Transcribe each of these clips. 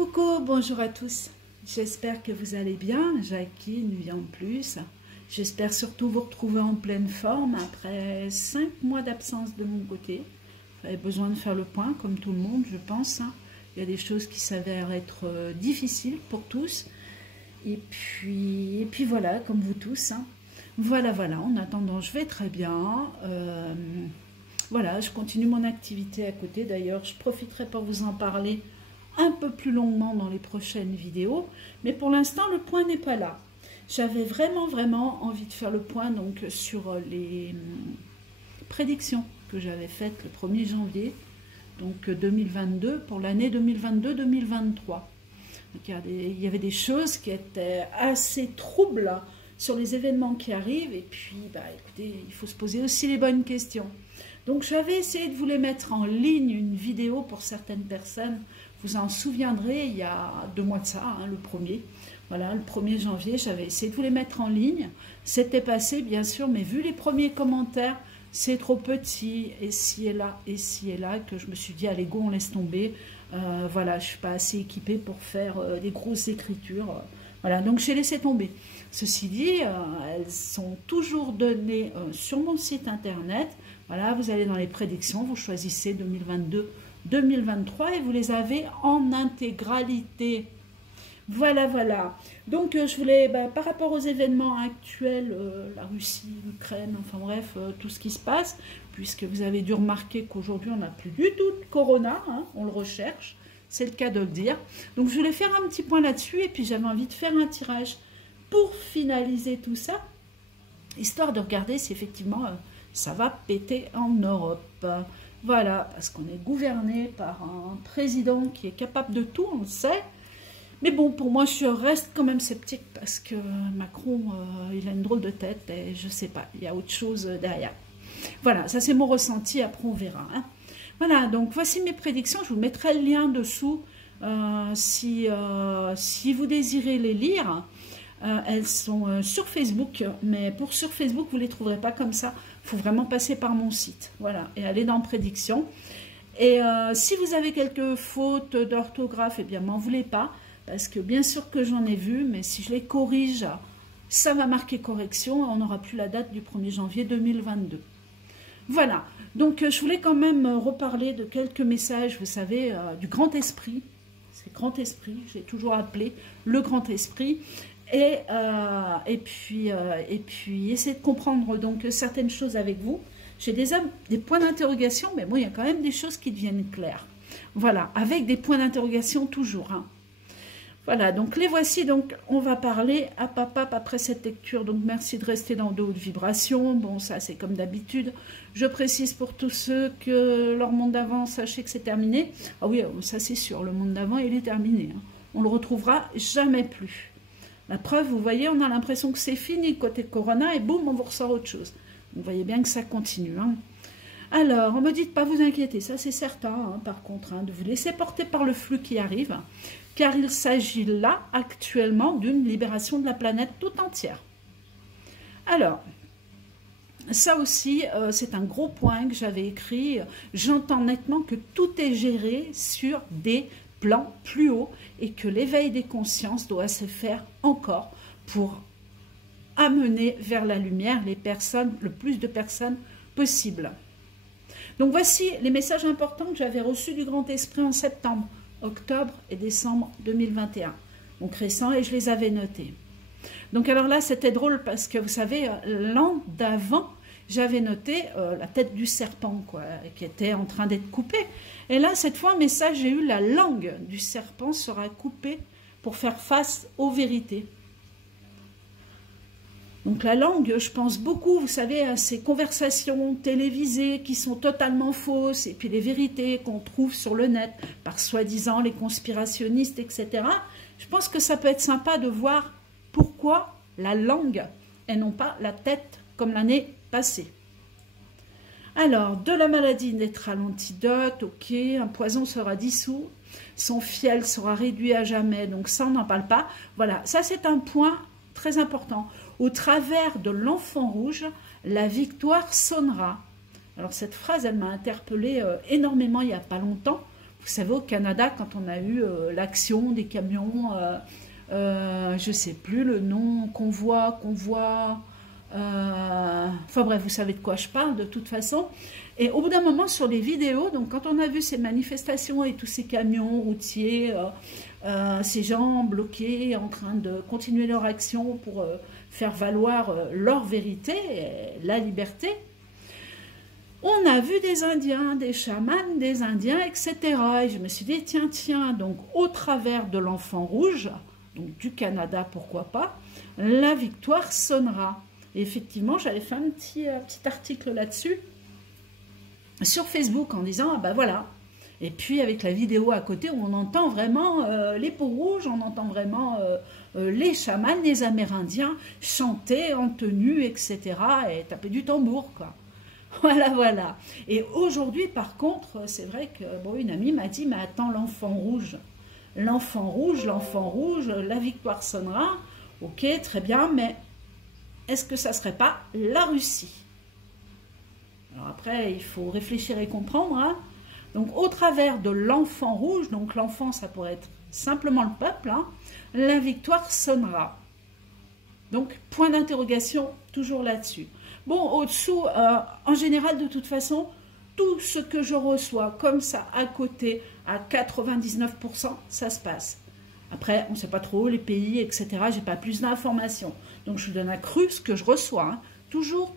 Coucou, bonjour à tous. J'espère que vous allez bien. Jackie, une vie en plus. J'espère surtout vous retrouver en pleine forme après 5 mois d'absence de mon côté. J'avais besoin de faire le point, comme tout le monde, je pense. Il y a des choses qui s'avèrent être difficiles pour tous. Et puis voilà, comme vous tous. Voilà. En attendant, je vais très bien. Voilà, je continue mon activité à côté. D'ailleurs, je profiterai pour vous en parler un peu plus longuement dans les prochaines vidéos. Mais pour l'instant, le point n'est pas là. J'avais vraiment envie de faire le point donc, sur les prédictions que j'avais faites le 1er janvier donc 2022 pour l'année 2022-2023. Il y avait des choses qui étaient assez troubles sur les événements qui arrivent. Et puis, écoutez, il faut se poser aussi les bonnes questions. Donc, j'avais essayé de vous les mettre en ligne, une vidéo pour certaines personnes. Vous en souviendrez, il y a 2 mois de ça, le 1er. Voilà, le 1er janvier, j'avais essayé de vous les mettre en ligne. C'était passé, bien sûr, mais vu les premiers commentaires, c'est trop petit, et ci et là, que je me suis dit, allez, go, on laisse tomber. Voilà, je ne suis pas assez équipée pour faire des grosses écritures. Voilà, donc j'ai laissé tomber. Ceci dit, elles sont toujours données sur mon site internet. Voilà, vous allez dans les prédictions, vous choisissez 2022-2023 et vous les avez en intégralité. Voilà. Donc, je voulais, par rapport aux événements actuels, la Russie, l'Ukraine, enfin bref, tout ce qui se passe, puisque vous avez dû remarquer qu'aujourd'hui, on n'a plus du tout de corona, on le recherche, c'est le cas de le dire. Donc, je voulais faire un petit point là-dessus, et puis j'avais envie de faire un tirage pour finaliser tout ça, histoire de regarder si effectivement, ça va péter en Europe. Voilà, parce qu'on est gouverné par un président qui est capable de tout, on le sait. Mais bon, pour moi, je reste quand même sceptique parce que Macron, il a une drôle de tête et je sais pas, il y a autre chose derrière. Voilà, ça c'est mon ressenti, après on verra. Voilà, donc voici mes prédictions, je vous mettrai le lien dessous si vous désirez les lire. Elles sont sur Facebook, mais pour sur Facebook, vous ne les trouverez pas comme ça. Il faut vraiment passer par mon site, voilà, et aller dans prédictions. Et si vous avez quelques fautes d'orthographe, eh bien, m'en voulez pas. Parce que bien sûr que j'en ai vu, mais si je les corrige, ça va marquer correction et on n'aura plus la date du 1er janvier 2022. Voilà, donc je voulais quand même reparler de quelques messages, vous savez, du grand esprit. C'est grand esprit, j'ai toujours appelé le grand esprit. Et puis essayer de comprendre donc certaines choses avec vous. J'ai des points d'interrogation, mais bon, il y a quand même des choses qui deviennent claires. Voilà, avec des points d'interrogation toujours, Voilà, donc les voici, donc on va parler à papa après cette lecture, donc merci de rester dans de hautes vibrations, bon ça c'est comme d'habitude, je précise pour tous ceux que leur monde d'avant, sachez que c'est terminé, ah oui, ça c'est sûr, le monde d'avant il est terminé, on le retrouvera jamais plus. La preuve, vous voyez, on a l'impression que c'est fini côté Corona, et boum, on vous ressort autre chose, vous voyez bien que ça continue, Alors, on me dit de ne pas vous inquiéter, ça c'est certain, par contre, de vous laisser porter par le flux qui arrive, car il s'agit là, actuellement, d'une libération de la planète tout entière. Alors, ça aussi, c'est un gros point que j'avais écrit. J'entends nettement que tout est géré sur des plans plus hauts et que l'éveil des consciences doit se faire encore pour amener vers la lumière les personnes, le plus de personnes possible. Donc voici les messages importants que j'avais reçus du Grand Esprit en septembre, octobre et décembre 2021. Donc récents, et je les avais notés. Donc alors là, c'était drôle parce que vous savez, l'an d'avant, j'avais noté la tête du serpent, quoi, qui était en train d'être coupée. Et là, cette fois, un message, j'ai eu la langue du serpent sera coupée pour faire face aux vérités. Donc la langue, je pense beaucoup, vous savez, à ces conversations télévisées qui sont totalement fausses, et puis les vérités qu'on trouve sur le net, par soi-disant les conspirationnistes, etc. Je pense que ça peut être sympa de voir pourquoi la langue, et non pas la tête, comme l'année passée. Alors, de la maladie naîtra l'antidote, ok, un poison sera dissous, son fiel sera réduit à jamais, donc ça on n'en parle pas. Voilà, ça c'est un point très important. Au travers de l'enfant rouge, la victoire sonnera. Alors cette phrase, elle m'a interpellée énormément il n'y a pas longtemps. Vous savez, au Canada, quand on a eu l'action des camions, je ne sais plus le nom, convoi, enfin bref, vous savez de quoi je parle de toute façon. Et au bout d'un moment, sur les vidéos, donc quand on a vu ces manifestations et tous ces camions routiers, ces gens bloqués en train de continuer leur action pour faire valoir leur vérité, la liberté, on a vu des Indiens, des chamans, des Indiens, etc. Et je me suis dit, tiens, donc au travers de l'enfant rouge, donc du Canada, pourquoi pas, la victoire sonnera. Et effectivement, j'avais fait un petit article là-dessus, sur Facebook, en disant, ah ben voilà. Et puis avec la vidéo à côté, où on entend vraiment les peaux rouges, on entend vraiment les chamans, les Amérindiens chanter en tenue, etc. et taper du tambour, quoi. Voilà. Et aujourd'hui, par contre, c'est vrai que bon, une amie m'a dit, mais attends, l'enfant rouge, la victoire sonnera, ok, très bien, mais est-ce que ça ne serait pas la Russie? Alors après, il faut réfléchir et comprendre, hein. Donc au travers de l'enfant rouge, donc l'enfant, ça pourrait être simplement le peuple, hein, la victoire sonnera. Donc point d'interrogation toujours là-dessus. Bon, au-dessous, en général, de toute façon, tout ce que je reçois comme ça à côté, à 99%, ça se passe. Après, on ne sait pas trop les pays, etc. Je n'ai pas plus d'informations. Donc, je vous donne à cru ce que je reçois. Hein. Toujours.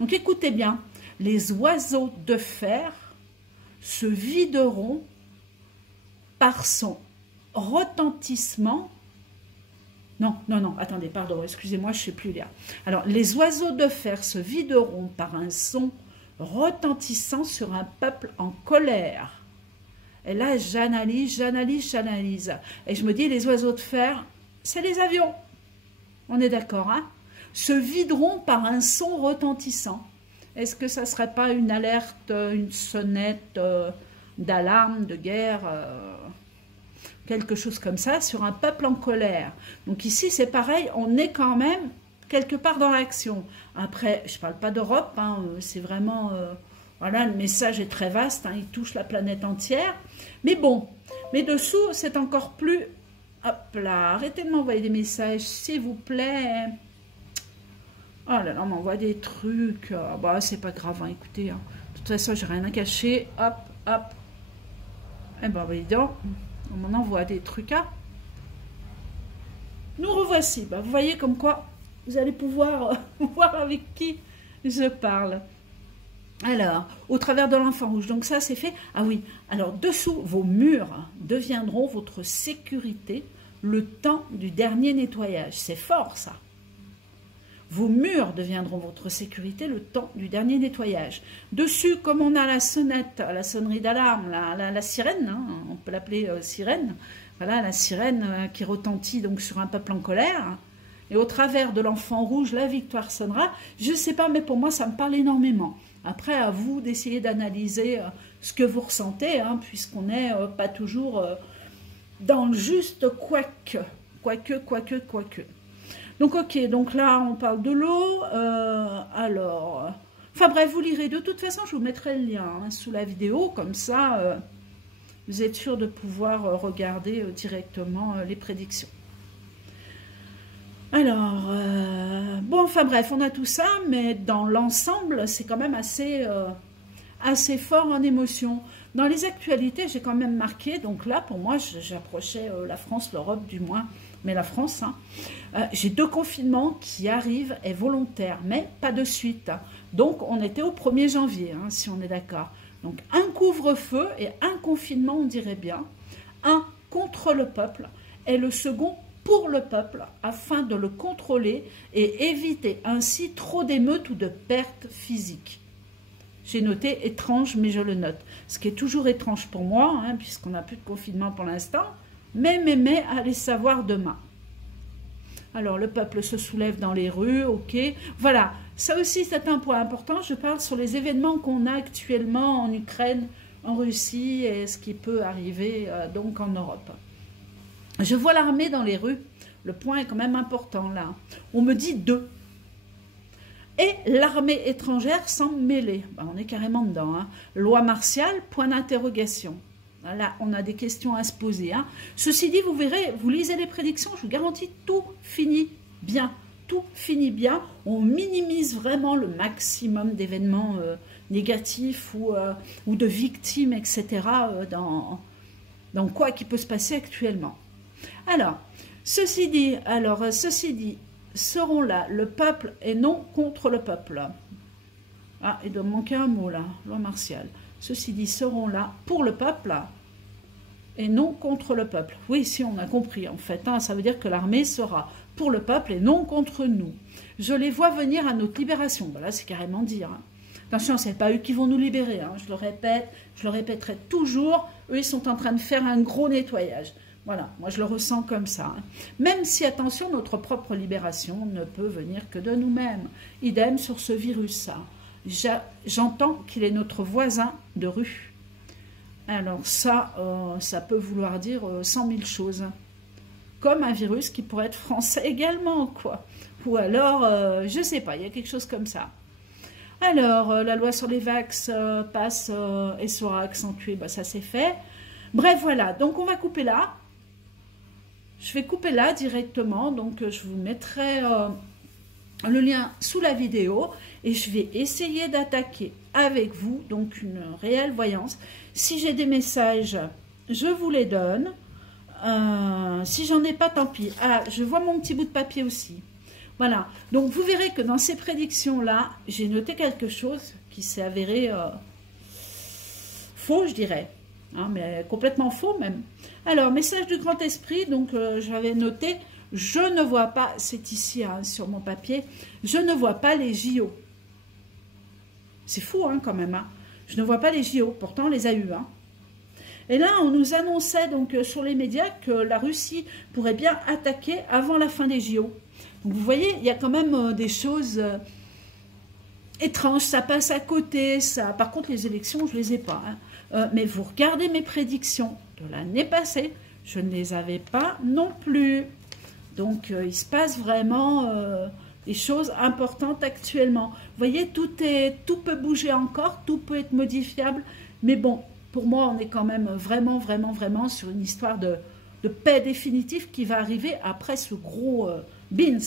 Donc, écoutez bien. Les oiseaux de fer se videront par son retentissement. Non, attendez, pardon, excusez-moi, je ne sais plus lire. Alors, les oiseaux de fer se videront par un son retentissant sur un peuple en colère. Et là, j'analyse. Et je me dis, les oiseaux de fer, c'est les avions. On est d'accord, hein? Se videront par un son retentissant. Est-ce que ça ne serait pas une alerte, une sonnette d'alarme, de guerre quelque chose comme ça, sur un peuple en colère. Donc ici, c'est pareil, on est quand même quelque part dans l'action. Après, je ne parle pas d'Europe, hein, c'est vraiment... voilà, le message est très vaste, hein, il touche la planète entière. Mais bon, mais dessous, c'est encore plus... Hop là, arrêtez de m'envoyer des messages, s'il vous plaît. Oh là là, on m'envoie des trucs. Bah, c'est pas grave, hein, écoutez. Hein. De toute façon, j'ai rien à cacher. Hop. Eh ben, donc, on m'en envoie des trucs. Hein. Nous revoici. Bah, vous voyez comme quoi vous allez pouvoir voir avec qui je parle. Alors, au travers de l'enfant rouge. Donc ça, c'est fait. Ah oui, alors dessous, vos murs deviendront votre sécurité le temps du dernier nettoyage. C'est fort, ça. Vos murs deviendront votre sécurité le temps du dernier nettoyage. Dessus, comme on a la sonnette, la sonnerie d'alarme, la sirène, hein, on peut l'appeler sirène, voilà, la sirène qui retentit donc sur un peuple en colère. Et au travers de l'enfant rouge, la victoire sonnera. Je ne sais pas, mais pour moi, ça me parle énormément. Après, à vous d'essayer d'analyser ce que vous ressentez, hein, puisqu'on n'est pas toujours dans le juste quoique. Donc, ok, donc là, on parle de l'eau. Alors, enfin bref, vous lirez. De toute façon, je vous mettrai le lien hein, sous la vidéo. Comme ça, vous êtes sûr de pouvoir regarder directement les prédictions. Alors, bon, enfin bref, on a tout ça, mais dans l'ensemble, c'est quand même assez fort en émotion. Dans les actualités, j'ai quand même marqué, donc là, pour moi, j'approchais la France, l'Europe du moins, mais la France, hein, j'ai 2 confinements qui arrivent et volontaires, mais pas de suite. Donc, on était au 1er janvier, hein, si on est d'accord. Donc, un couvre-feu et un confinement, on dirait bien. Un contre le peuple et le second pour le peuple, afin de le contrôler et éviter ainsi trop d'émeutes ou de pertes physiques. J'ai noté étrange, mais je le note. Ce qui est toujours étrange pour moi, hein, puisqu'on n'a plus de confinement pour l'instant, mais, allez savoir demain. Alors, le peuple se soulève dans les rues, ok. Voilà, ça aussi c'est un point important. Je parle sur les événements qu'on a actuellement en Ukraine, en Russie, et ce qui peut arriver donc en Europe. Je vois l'armée dans les rues. Le point est quand même important là. On me dit 2. et l'armée étrangère s'en mêler. Ben, on est carrément dedans. Hein. Loi martiale, point d'interrogation. Là, on a des questions à se poser. Hein. Ceci dit, vous verrez, vous lisez les prédictions, je vous garantis, tout finit bien. Tout finit bien. On minimise vraiment le maximum d'événements négatifs ou de victimes, etc. Dans quoi qui peut se passer actuellement. Alors, ceci dit, seront là le peuple et non contre le peuple. Ah, il doit me manquer un mot là, loi martiale. Ceci dit, seront là pour le peuple et non contre le peuple. Oui, si on a compris en fait, hein, ça veut dire que l'armée sera pour le peuple et non contre nous. Je les vois venir à notre libération. Ben là, c'est carrément dire. Hein. Attention, ce n'est pas eux qui vont nous libérer. Hein. Je le répète, je le répéterai toujours. Eux, ils sont en train de faire un gros nettoyage. Voilà, moi je le ressens comme ça. Hein. Même si, attention, notre propre libération ne peut venir que de nous-mêmes. Idem sur ce virus. J'entends qu'il est notre voisin de rue. Alors ça, ça peut vouloir dire 100 000 choses. Comme un virus qui pourrait être français également, quoi. Ou alors, je ne sais pas, il y a quelque chose comme ça. Alors, la loi sur les vax passe et sera accentuée, bah, ça c'est fait. Bref, voilà, donc on va couper là. Je vais couper là directement, donc je vous mettrai le lien sous la vidéo et je vais essayer d'attaquer avec vous, donc une réelle voyance. Si j'ai des messages, je vous les donne. Si j'en ai pas, tant pis. Ah, je vois mon petit bout de papier aussi. Voilà, donc vous verrez que dans ces prédictions-là, j'ai noté quelque chose qui s'est avéré faux, je dirais. Hein, mais complètement faux même. Alors, message du grand esprit, donc j'avais noté, je ne vois pas, c'est ici hein, sur mon papier, je ne vois pas les JO. C'est fou hein, quand même, hein. Je ne vois pas les JO, pourtant on les a eus. Hein. Et là, on nous annonçait donc sur les médias que la Russie pourrait bien attaquer avant la fin des JO. Donc vous voyez, il y a quand même des choses étranges, ça passe à côté, ça. Par contre, les élections, je ne les ai pas. Hein. Mais vous regardez mes prédictions de l'année passée, je ne les avais pas non plus. Donc, il se passe vraiment des choses importantes actuellement. Vous voyez, tout peut bouger encore, tout peut être modifiable. Mais bon, pour moi, on est quand même vraiment, vraiment, vraiment sur une histoire de paix définitive qui va arriver après ce gros bins.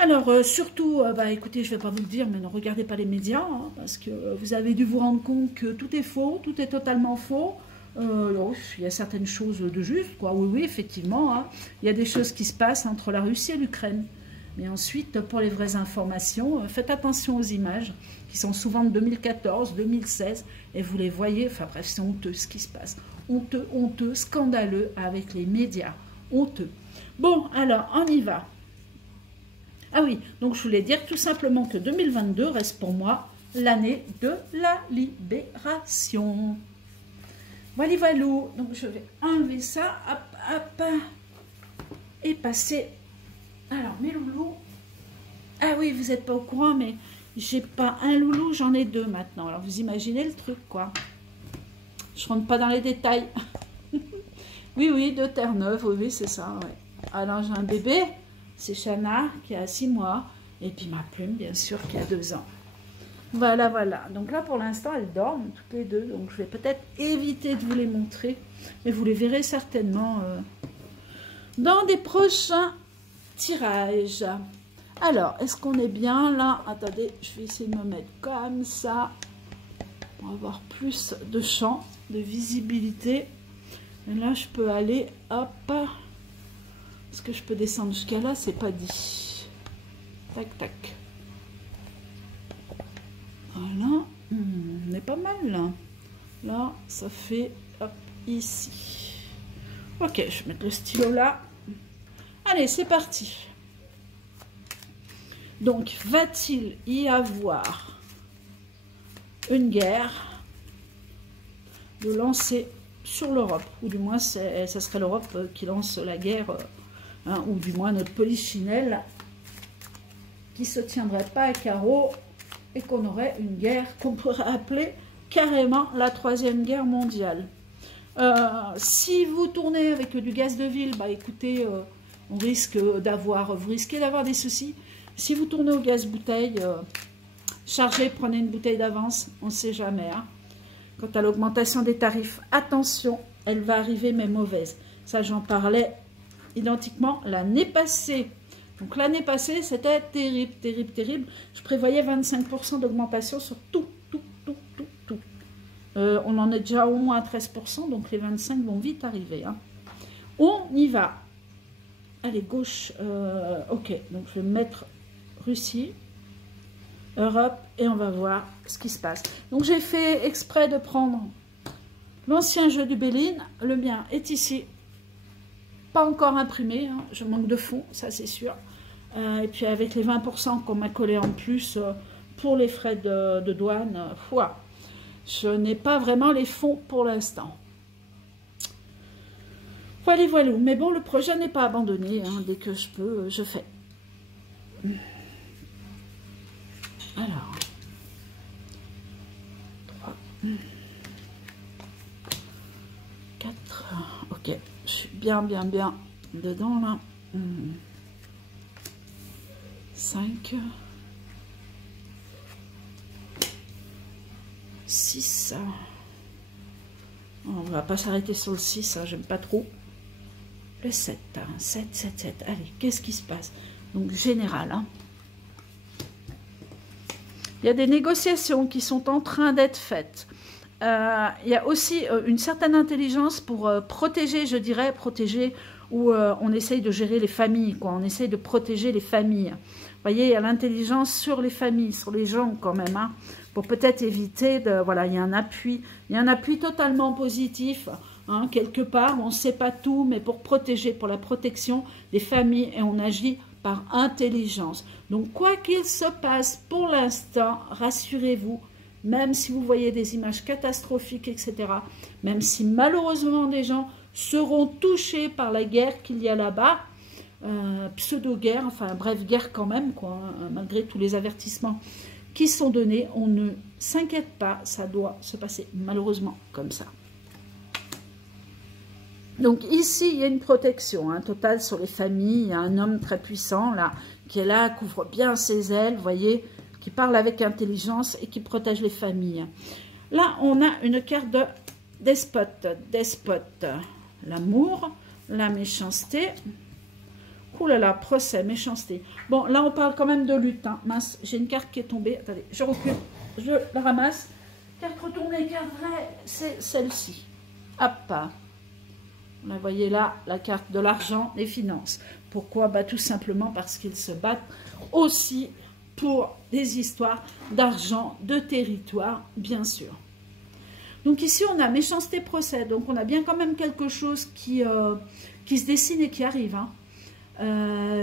Alors, surtout, bah, écoutez, je ne vais pas vous le dire, mais ne regardez pas les médias, hein, parce que vous avez dû vous rendre compte que tout est faux, tout est totalement faux. Il y a certaines choses de juste, quoi. Oui, oui, effectivement, hein, il y a des choses qui se passent entre la Russie et l'Ukraine. Mais ensuite, pour les vraies informations, faites attention aux images, qui sont souvent de 2014, 2016, et vous les voyez, enfin bref, c'est honteux ce qui se passe. Honteux, honteux, scandaleux avec les médias, honteux. Bon, alors, on y va. Ah oui, donc je voulais dire tout simplement que 2022 reste pour moi l'année de la libération. Voilà, voilà. Donc je vais enlever ça, hop, hop, et passer. Alors, mes loulous. Ah oui, vous n'êtes pas au courant, mais j'ai pas un loulou, j'en ai deux maintenant. Alors, vous imaginez le truc, quoi. Je rentre pas dans les détails. Oui, oui, de Terre-Neuve, oui, oui, c'est ça, ouais. Alors, j'ai un bébé, c'est Chana, qui a 6 mois, et puis ma plume, bien sûr, qui a 2 ans. Voilà, voilà. Donc là, pour l'instant, elles dorment toutes les deux, donc je vais peut-être éviter de vous les montrer, mais vous les verrez certainement dans des prochains tirages. Alors, est-ce qu'on est bien là? Attendez, je vais essayer de me mettre comme ça pour avoir plus de champ, de visibilité. Et là, je peux aller, hop. Est-ce que je peux descendre jusqu'à là? C'est pas dit. Tac, tac. Voilà. On est pas mal là. Là, ça fait, hop, ici. Ok, je vais mettre le stylo là. Allez, c'est parti. Donc, va-t-il y avoir une guerre de lancer sur l'Europe? Ou du moins, ça serait l'Europe qui lance la guerre, hein, ou du moins notre polichinelle qui ne se tiendrait pas à carreau et qu'on aurait une guerre qu'on pourrait appeler carrément la 3e guerre mondiale. Si vous tournez avec du gaz de ville, bah écoutez, vous risquez d'avoir des soucis. Si vous tournez au gaz-bouteille, chargez, prenez une bouteille d'avance, on ne sait jamais. Hein. Quant à l'augmentation des tarifs, attention, elle va arriver mais mauvaise. Ça, j'en parlais identiquement l'année passée. Donc l'année passée, c'était terrible, terrible, terrible. Je prévoyais 25% d'augmentation sur tout. On en est déjà au moins à 13%, donc les 25 vont vite arriver. Hein. On y va. Allez, gauche. Ok, donc je vais mettre Russie, Europe, et on va voir ce qui se passe. Donc j'ai fait exprès de prendre l'ancien jeu du Béline. Le mien est ici. Pas encore imprimé, hein. Je manque de fonds, ça c'est sûr. Et puis avec les 20% qu'on m'a collé en plus pour les frais de douane, je n'ai pas vraiment les fonds pour l'instant. Voilà, voilà. Mais bon, le projet n'est pas abandonné. Hein. Dès que je peux, je fais. Alors. 3. 4. Ok. Je suis bien dedans, là. 5. 6. On va pas s'arrêter sur le 6, hein, j'aime pas trop. Le 7, hein, 7, 7, 7. Allez, qu'est-ce qui se passe? Donc, général. Hein. Il y a des négociations qui sont en train d'être faites. Il y a aussi une certaine intelligence pour protéger, je dirais, protéger, où on essaye de gérer les familles, quoi. On essaye de protéger les familles. Vous voyez, il y a l'intelligence sur les familles, sur les gens quand même, hein, pour peut-être éviter de... Voilà, il y a un appui totalement positif, hein, quelque part, on ne sait pas tout, mais pour protéger, pour la protection des familles, et on agit par intelligence. Donc, quoi qu'il se passe pour l'instant, rassurez-vous, même si vous voyez des images catastrophiques, etc., même si malheureusement des gens seront touchés par la guerre qu'il y a là-bas, pseudo-guerre, enfin bref, guerre quand même, quoi, hein, malgré tous les avertissements qui sont donnés, on ne s'inquiète pas, ça doit se passer malheureusement comme ça. Donc ici, il y a une protection hein, totale sur les familles, il y a un homme très puissant là, qui est là, couvre bien ses ailes, vous voyez, qui parle avec intelligence et qui protège les familles. Là, on a une carte de despote, l'amour, la méchanceté. Ouh là là, procès, méchanceté. Bon, là, on parle quand même de lutte. Hein. Mince, j'ai une carte qui est tombée. Attendez, je recule, je la ramasse. Carte retournée, carte vraie, c'est celle-ci. Hop. Vous voyez là, la carte de l'argent, les finances. Pourquoi? Bah, tout simplement parce qu'ils se battent aussi pour des histoires d'argent, de territoire, bien sûr. Donc ici, on a méchanceté, procès. Donc, on a bien quand même quelque chose qui se dessine et qui arrive, hein.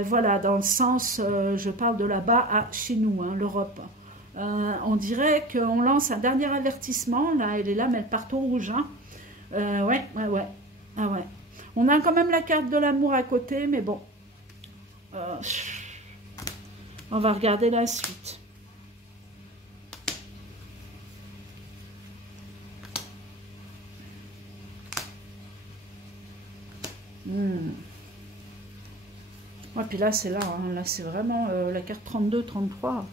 Voilà, dans le sens, je parle de là-bas à chez nous, hein, l'Europe. On dirait qu'on lance un dernier avertissement. Là, elle est là, mais elle part au rouge. Hein. Ouais. Ah ouais. On a quand même la carte de l'amour à côté, mais bon. On va regarder la suite. Ouais, puis là, c'est là, hein, là, c'est vraiment la carte 32, 33.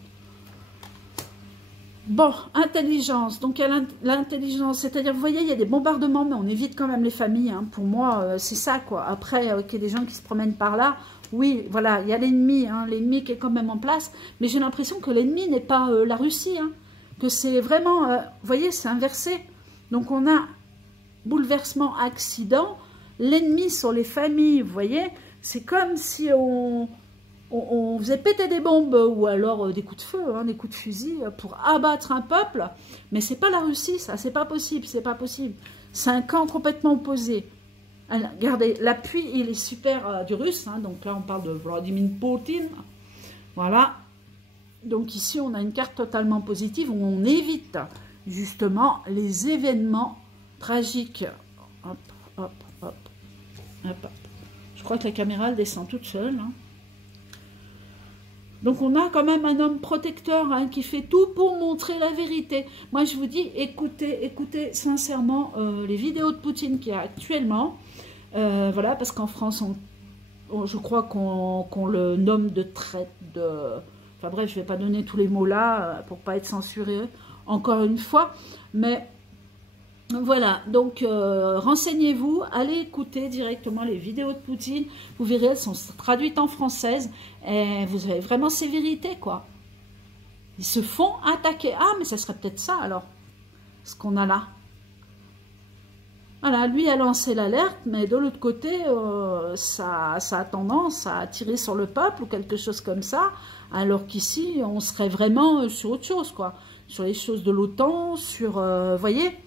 Bon, intelligence. Donc, il y a l'intelligence, c'est-à-dire, vous voyez, il y a des bombardements, mais on évite quand même les familles. Hein. Pour moi, c'est ça, quoi. Après, il y a des gens qui se promènent par là. Oui, voilà, il y a l'ennemi, hein, l'ennemi qui est quand même en place. Mais j'ai l'impression que l'ennemi n'est pas la Russie. Hein, que c'est vraiment, vous voyez, c'est inversé. Donc, on a bouleversement, accident. L'ennemi sur les familles, vous voyez. C'est comme si on faisait péter des bombes ou alors des coups de feu, hein, des coups de fusil pour abattre un peuple. Mais c'est pas la Russie, ça, c'est pas possible, c'est pas possible. C'est un camp complètement opposé. Alors, regardez, l'appui, il est super du russe. Hein, donc là, on parle de Vladimir Poutine. Voilà. Donc ici, on a une carte totalement positive où on évite justement les événements tragiques. Hop, hop, hop, hop. Je crois que la caméra, elle descend toute seule. Hein. Donc, on a quand même un homme protecteur hein, qui fait tout pour montrer la vérité. Moi, je vous dis, écoutez sincèrement les vidéos de Poutine qu'il y a actuellement. Voilà, parce qu'en France, je crois qu'on le nomme de traite, Enfin bref, je ne vais pas donner tous les mots là pour pas être censuré encore une fois. Mais voilà, donc renseignez-vous, allez écouter directement les vidéos de Poutine. Vous verrez, elles sont traduites en française et vous avez vraiment ces vérités, quoi. Ils se font attaquer. Ah, mais ça serait peut-être ça alors, ce qu'on a là. Voilà, lui a lancé l'alerte, mais de l'autre côté, ça a tendance à tirer sur le peuple ou quelque chose comme ça, alors qu'ici, on serait vraiment sur autre chose, quoi. Sur les choses de l'OTAN, sur... voyez,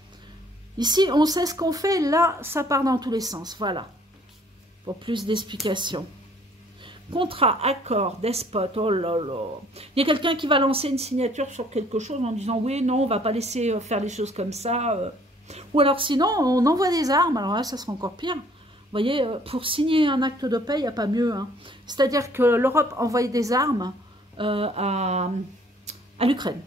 ici, on sait ce qu'on fait, là, ça part dans tous les sens, voilà. Pour plus d'explications. Contrat, accord, despote, oh là là. Il y a quelqu'un qui va lancer une signature sur quelque chose en disant, oui, non, on va pas laisser faire les choses comme ça... Ou alors sinon, on envoie des armes, alors là, ça sera encore pire. Vous voyez, pour signer un acte de paix, il n'y a pas mieux. Hein. C'est-à-dire que l'Europe envoie des armes à l'Ukraine.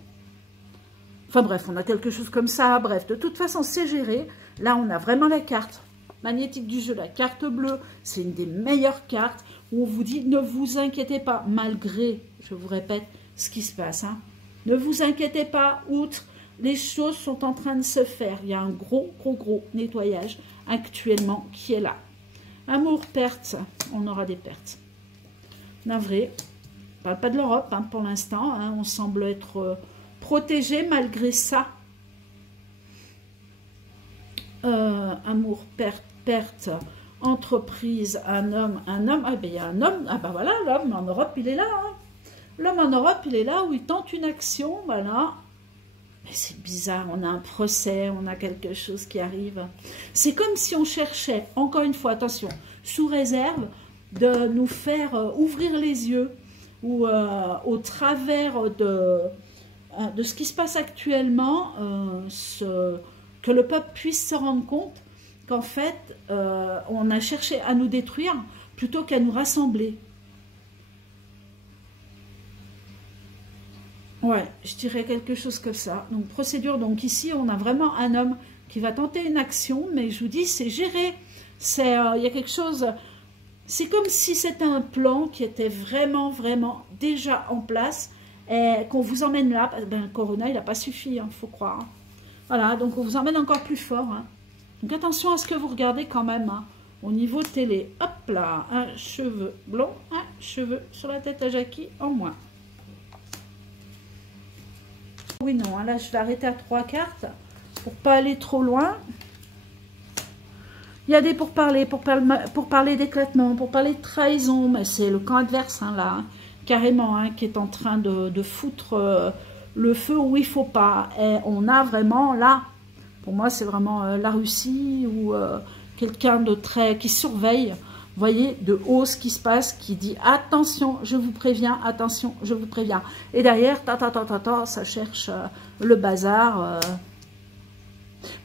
Enfin bref, on a quelque chose comme ça. Bref, de toute façon, c'est géré. Là, on a vraiment la carte magnétique du jeu, la carte bleue. C'est une des meilleures cartes où on vous dit, ne vous inquiétez pas, malgré, je vous répète, ce qui se passe. Hein. Ne vous inquiétez pas, outre... Les choses sont en train de se faire. Il y a un gros nettoyage actuellement qui est là. Amour, perte. On aura des pertes. Navré. Je ne parle pas de l'Europe hein, pour l'instant. Hein. On semble être protégé malgré ça. Amour, perte. Entreprise, un homme. Ah ben il y a un homme. Ah ben voilà, l'homme en Europe, il est là. Hein. L'homme en Europe, il est là où il tente une action. Voilà. Mais c'est bizarre, on a un procès, on a quelque chose qui arrive. C'est comme si on cherchait, encore une fois, attention, sous réserve, de nous faire ouvrir les yeux ou au travers de ce qui se passe actuellement, que le peuple puisse se rendre compte qu'en fait, on a cherché à nous détruire plutôt qu'à nous rassembler. Ouais, je dirais quelque chose comme ça. Donc, procédure. Donc, ici, on a vraiment un homme qui va tenter une action, mais je vous dis, c'est géré. Il y a quelque chose... C'est comme si c'était un plan qui était vraiment déjà en place et qu'on vous emmène là. Ben, Corona, il n'a pas suffi, il faut croire. Voilà, donc on vous emmène encore plus fort. Hein. Donc, attention à ce que vous regardez quand même. Hein. Au niveau télé, hop là, un cheveu blond, un cheveu sur la tête à Jackie en moins. Oui, non, là je vais arrêter à 3 cartes pour pas aller trop loin. Il y a des pourparlers, pour parler d'éclatement, pour parler de trahison, mais c'est le camp adverse, hein, là, hein, carrément, hein, qui est en train de foutre le feu où il ne faut pas. Et on a vraiment, là, pour moi, c'est vraiment la Russie ou quelqu'un de très... qui surveille, vous voyez, de haut ce qui se passe, qui dit « Attention, je vous préviens, attention, je vous préviens ». Et derrière, ça cherche le bazar.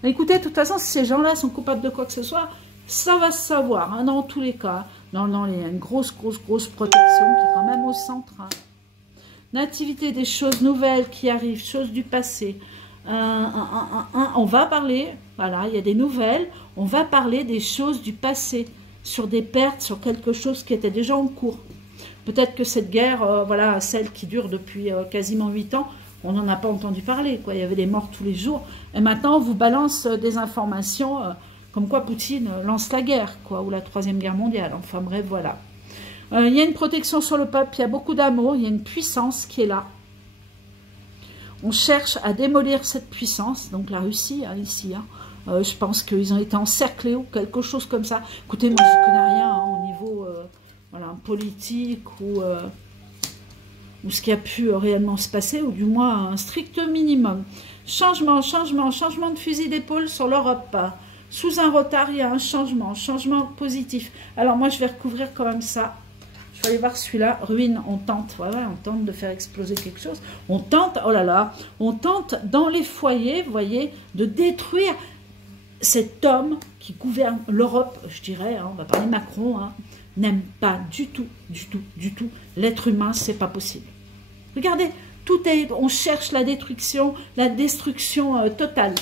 Mais écoutez, de toute façon, si ces gens-là sont coupables de quoi que ce soit, ça va se savoir, hein, dans tous les cas. Non, il y a une grosse protection qui est quand même au centre. Hein. Nativité, des choses nouvelles qui arrivent, choses du passé. On va parler, voilà, il y a des nouvelles, on va parler des choses du passé, sur des pertes, sur quelque chose qui était déjà en cours. Peut-être que cette guerre, voilà, celle qui dure depuis quasiment 8 ans, on n'en a pas entendu parler, quoi. Il y avait des morts tous les jours. Et maintenant, on vous balance des informations comme quoi Poutine lance la guerre, quoi, ou la 3e guerre mondiale. Enfin bref, voilà. Il y a une protection sur le peuple, il y a beaucoup d'amour, il y a une puissance qui est là. On cherche à démolir cette puissance, donc la Russie, hein, ici, hein. Je pense qu'ils ont été encerclés ou quelque chose comme ça. Écoutez, moi, je ne connais rien hein, au niveau voilà, politique ou ce qui a pu réellement se passer, ou du moins un strict minimum. Changement de fusil d'épaule sur l'Europe. Sous un retard, il y a un changement positif. Alors moi, je vais recouvrir quand même ça. Je vais aller voir celui-là. Ruine, on tente, voilà, on tente de faire exploser quelque chose. On tente, oh là là, on tente dans les foyers, vous voyez, de détruire cet homme qui gouverne l'Europe, je dirais, hein, on va parler Macron, hein, n'aime pas du tout l'être humain, c'est pas possible. Regardez, tout est, on cherche la destruction totale.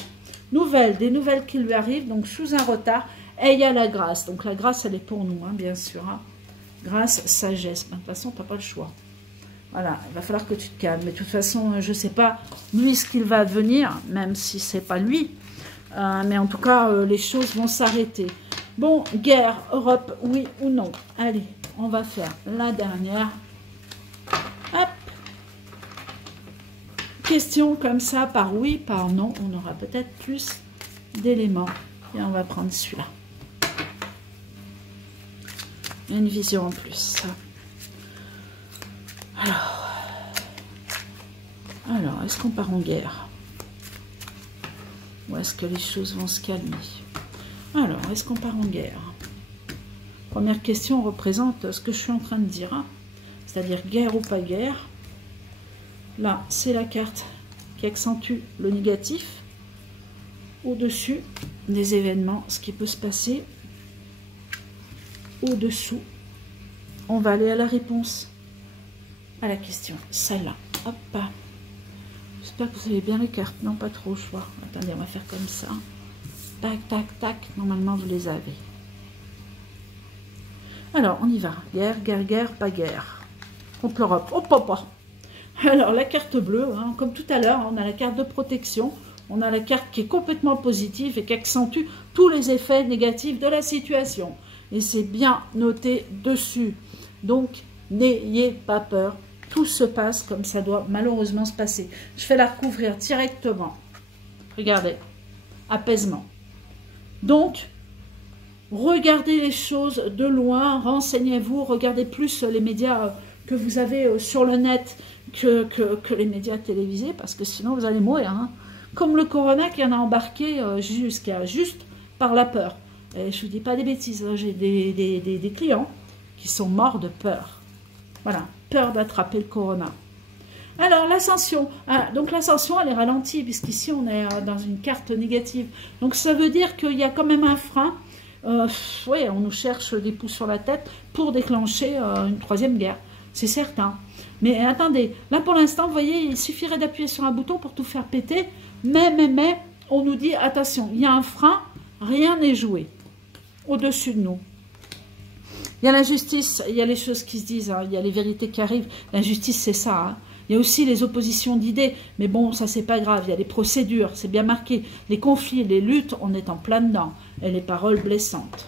Des nouvelles qui lui arrivent, donc sous un retard, et il y a la grâce. Donc la grâce, elle est pour nous, hein, bien sûr. Hein. Grâce, sagesse. De toute façon, tu n'as pas le choix. Voilà, il va falloir que tu te calmes. Mais de toute façon, je ne sais pas, lui, ce qu'il va advenir, même si ce n'est pas lui. Mais en tout cas, les choses vont s'arrêter. Bon, guerre, Europe, oui ou non? Allez, on va faire la dernière. Hop. Question comme ça, par oui, par non. On aura peut-être plus d'éléments. Et on va prendre celui-là. Une vision en plus. Alors, est-ce qu'on part en guerre? Ou est-ce que les choses vont se calmer? Alors, est-ce qu'on part en guerre? Première question représente ce que je suis en train de dire. Hein? C'est-à-dire guerre ou pas guerre. Là, c'est la carte qui accentue le négatif. Au-dessus des événements, ce qui peut se passer. Au-dessous, on va aller à la réponse à la question. Celle-là. Hop. J'espère que vous avez bien les cartes. Non, pas trop, je vois. Attendez, on va faire comme ça. Tac, tac, tac. Normalement, vous les avez. Alors, on y va. Guerre, guerre, guerre, pas guerre. Contre l'Europe. Hop, hop, hop. Alors, la carte bleue, hein, comme tout à l'heure, on a la carte de protection. On a la carte qui est complètement positive et qui accentue tous les effets négatifs de la situation. Et c'est bien noté dessus. Donc, n'ayez pas peur. Tout se passe comme ça doit malheureusement se passer. Je vais la recouvrir directement. Regardez. Apaisement. Donc, regardez les choses de loin. Renseignez-vous. Regardez plus les médias que vous avez sur le net que les médias télévisés. Parce que sinon, vous allez mourir. Hein. Comme le corona qui en a embarqué jusqu'à juste par la peur. Et je ne vous dis pas des bêtises. J'ai des clients qui sont morts de peur. Voilà. Peur d'attraper le corona. Alors, l'ascension. Ah, donc, l'ascension, elle est ralentie, puisqu'ici, on est dans une carte négative. Donc, ça veut dire qu'il y a quand même un frein. Oui, on nous cherche des pouces sur la tête pour déclencher une troisième guerre. C'est certain. Mais attendez, là, pour l'instant, vous voyez, il suffirait d'appuyer sur un bouton pour tout faire péter. Mais, on nous dit, attention, il y a un frein, rien n'est joué au-dessus de nous. Il y a l'injustice, il y a les choses qui se disent, hein, il y a les vérités qui arrivent. L'injustice, c'est ça. Hein. Il y a aussi les oppositions d'idées. Mais bon, ça, c'est pas grave. Il y a les procédures, c'est bien marqué. Les conflits, les luttes, on est en plein dedans. Et les paroles blessantes.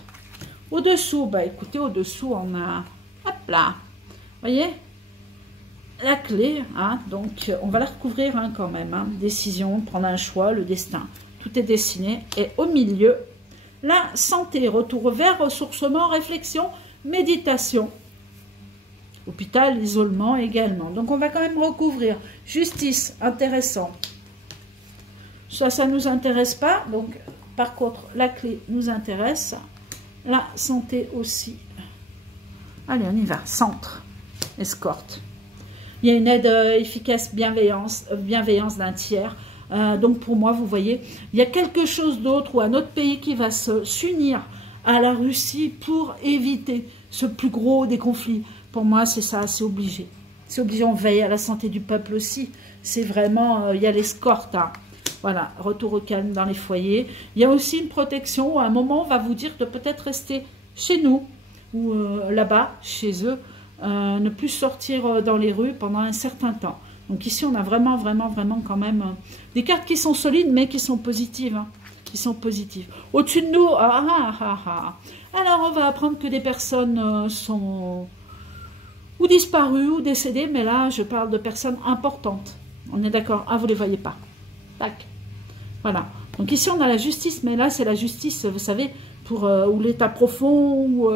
Au-dessous, bah écoutez, au-dessous, on a... Hop là. Vous voyez? La clé, hein, donc on va la recouvrir hein, quand même. Hein. Décision, prendre un choix, le destin. Tout est dessiné. Et au milieu, la santé. Retour vers ressourcement, réflexion, méditation. Hôpital, isolement également. Donc, on va quand même recouvrir. Justice, intéressant. Ça ne nous intéresse pas. Donc, par contre, la clé nous intéresse. La santé aussi. Allez, on y va. Centre, escorte. Il y a une aide efficace, bienveillance d'un tiers. Donc, pour moi, vous voyez, il y a quelque chose d'autre ou un autre pays qui va s'unir à la Russie pour éviter ce plus gros des conflits. Pour moi, c'est ça, c'est obligé. C'est obligé, on veille à la santé du peuple aussi. C'est vraiment, il y a l'escorte. Hein. Voilà, retour au calme dans les foyers. Il y a aussi une protection. À un moment, on va vous dire de peut-être rester chez nous ou là-bas, chez eux. Ne plus sortir dans les rues pendant un certain temps. Donc ici, on a vraiment quand même des cartes qui sont solides, mais qui sont positives. Hein. Qui sont positives. Au-dessus de nous, alors on va apprendre que des personnes sont ou disparues ou décédées, mais là, je parle de personnes importantes. On est d'accord? Ah, vous ne les voyez pas. Tac. Voilà. Donc ici, on a la justice, mais là, c'est la justice, vous savez, pour ou l'état profond, ou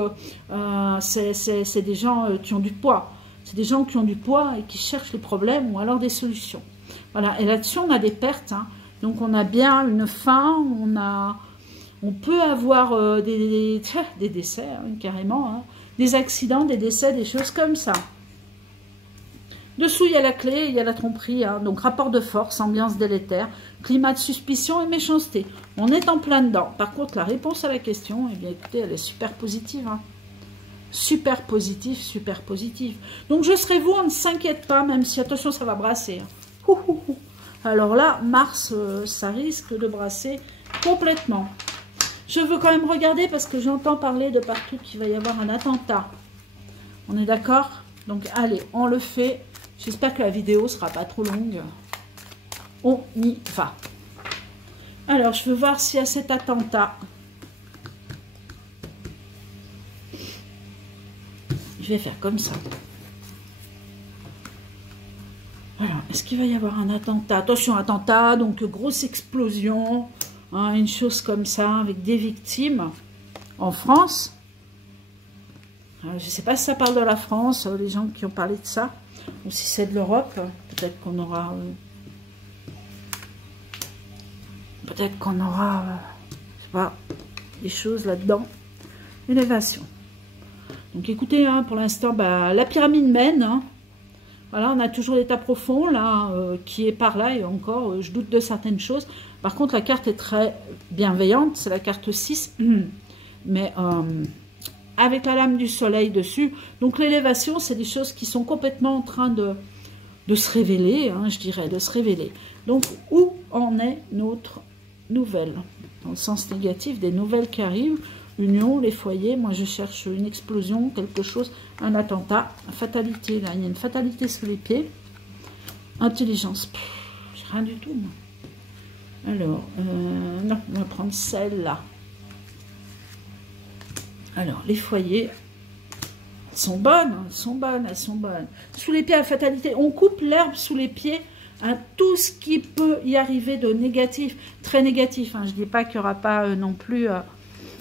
c'est des gens qui ont du poids. C'est des gens qui ont du poids et qui cherchent les problèmes ou alors des solutions. Voilà. Et là-dessus, on a des pertes. Hein. Donc, on a bien une fin, on peut avoir des décès, hein, carrément, hein, des accidents, des décès, des choses comme ça. Dessous, il y a la clé, il y a la tromperie, hein, donc rapport de force, ambiance délétère, climat de suspicion et méchanceté. On est en plein dedans. Par contre, la réponse à la question, eh bien, écoutez, elle est super positive. Hein. Super positive, super positive. Donc, je serai vous, on ne s'inquiète pas, même si, attention, ça va brasser. Hein. Alors là, Mars, ça risque de brasser complètement. Je veux quand même regarder parce que j'entends parler de partout qu'il va y avoir un attentat. On est d'accord? Donc, allez, on le fait. J'espère que la vidéo ne sera pas trop longue. On y va. Alors, je veux voir s'il y a cet attentat. Je vais faire comme ça. Alors, est-ce qu'il va y avoir un attentat? Attention, attentat, donc grosse explosion, hein, une chose comme ça, avec des victimes en France. Alors, je ne sais pas si ça parle de la France, les gens qui ont parlé de ça, ou si c'est de l'Europe. Peut-être qu'on aura... je sais pas, des choses là-dedans. Élévation. Donc écoutez, hein, pour l'instant, bah, la pyramide mène. Hein. Voilà, on a toujours l'état profond, là, qui est par là, et encore, je doute de certaines choses. Par contre, la carte est très bienveillante, c'est la carte 6, mais avec la lame du soleil dessus. Donc l'élévation, c'est des choses qui sont complètement en train de se révéler, hein, je dirais, de se révéler. Donc, où en est notre nouvelle? Dans le sens négatif, des nouvelles qui arrivent. Union, les foyers, moi je cherche une explosion, quelque chose, un attentat, fatalité, là il y a une fatalité sous les pieds. Intelligence, j'ai rien du tout moi. Alors, non, on va prendre celle-là. Alors, les foyers, elles sont bonnes, elles sont bonnes, elles sont bonnes. Sous les pieds, la fatalité, on coupe l'herbe sous les pieds, hein, tout ce qui peut y arriver de négatif, très négatif, hein, je ne dis pas qu'il n'y aura pas non plus...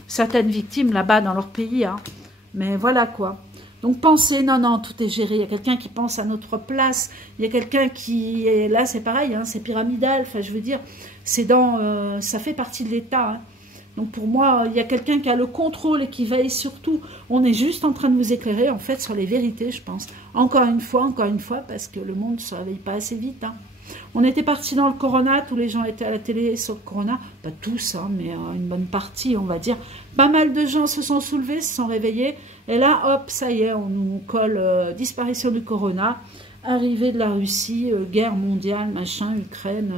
certaines victimes là-bas dans leur pays, hein. Mais voilà quoi. Donc pensez, non, tout est géré. Il y a quelqu'un qui pense à notre place. Il y a quelqu'un qui est là, c'est pareil, hein, c'est pyramidal. Enfin, je veux dire, c'est dans, ça fait partie de l'État. Hein. Donc pour moi, il y a quelqu'un qui a le contrôle et qui veille surtout. On est juste en train de vous éclairer en fait sur les vérités, je pense. Encore une fois, parce que le monde ne se réveille pas assez vite. Hein. On était parti dans le corona, tous les gens étaient à la télé sur le corona, pas tous, hein, mais une bonne partie, on va dire. Pas mal de gens se sont soulevés, se sont réveillés, et là, hop, ça y est, on nous colle disparition du corona, arrivée de la Russie, guerre mondiale, machin, Ukraine,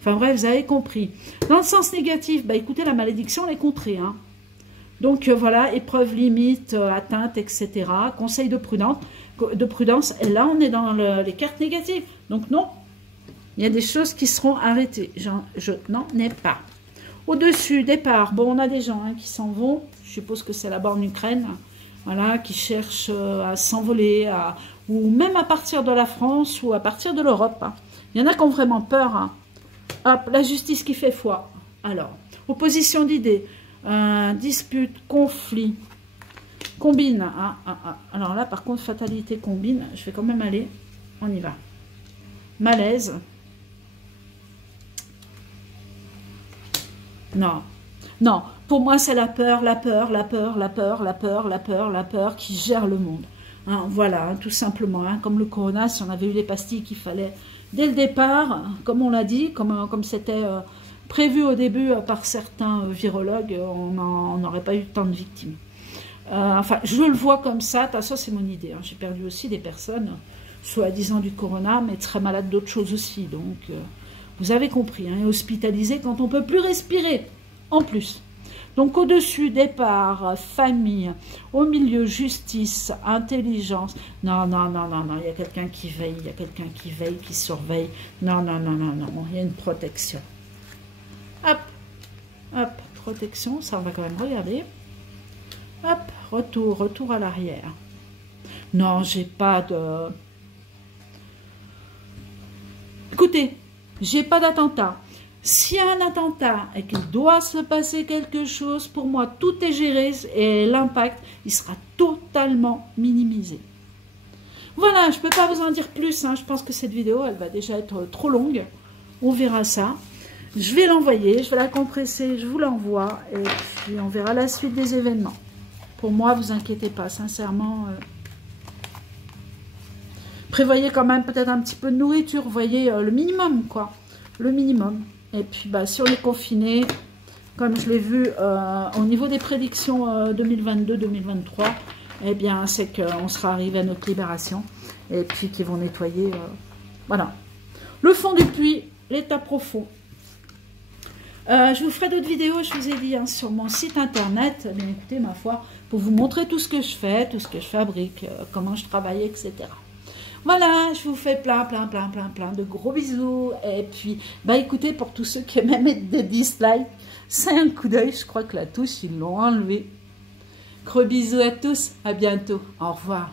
enfin bref, vous avez compris. Dans le sens négatif, bah écoutez, la malédiction, elle est contrée, hein. Donc voilà, épreuve limite, atteinte, etc. Conseil de prudence, et là, on est dans les cartes négatives, donc non. Il y a des choses qui seront arrêtées. Je n'en ai pas. Au-dessus, départ. Bon, on a des gens hein, qui s'en vont. Je suppose que c'est là-bas en Ukraine. Voilà, qui cherchent à s'envoler. Ou même à partir de la France ou à partir de l'Europe. Hein. Il y en a qui ont vraiment peur. Hein. Hop, la justice qui fait foi. Alors, opposition d'idées. Dispute, conflit. Combine. Alors là, par contre, fatalité combine. Je vais quand même aller. On y va. Malaise. Non, pour moi c'est la peur qui gère le monde. Hein, voilà, hein, tout simplement, hein, comme le corona, si on avait eu les pastilles qu'il fallait dès le départ, comme on l'a dit, comme c'était prévu au début par certains virologues, on n'aurait pas eu tant de victimes. Enfin, je le vois comme ça, de toute façon c'est mon idée. Hein, j'ai perdu aussi des personnes, soi-disant du corona, mais très malades d'autres choses aussi, donc... vous avez compris, hein, et hospitalisé quand on ne peut plus respirer, en plus. Donc au-dessus, départ, famille, au milieu, justice, intelligence. Non, il y a quelqu'un qui veille, qui surveille. Non, il y a une protection. Hop, protection, ça on va quand même regarder. Hop, retour à l'arrière. Non, j'ai pas de... Écoutez, j'ai pas d'attentat. S'il y a un attentat et qu'il doit se passer quelque chose, pour moi, tout est géré et l'impact, il sera totalement minimisé. Voilà, je ne peux pas vous en dire plus. Hein. Je pense que cette vidéo, elle va déjà être trop longue. On verra ça. Je vais l'envoyer, je vais la compresser, je vous l'envoie et puis on verra la suite des événements. Pour moi, vous inquiétez pas, sincèrement... Prévoyez quand même peut-être un petit peu de nourriture, vous voyez, le minimum, quoi. Le minimum. Et puis, bah, si on est confiné, comme je l'ai vu au niveau des prédictions 2022-2023, eh bien, c'est qu'on sera arrivé à notre libération. Et puis, qu'ils vont nettoyer, voilà. Le fond du puits, l'état profond. Je vous ferai d'autres vidéos, je vous ai dit, hein, sur mon site internet. Bien écoutez, ma foi, pour vous montrer tout ce que je fais, tout ce que je fabrique, comment je travaille, etc. Voilà, je vous fais plein de gros bisous. Et puis, bah écoutez, pour tous ceux qui aiment mettre des dislikes, c'est un coup d'œil. Je crois que la touche, ils l'ont enlevé. Gros bisous à tous. À bientôt. Au revoir.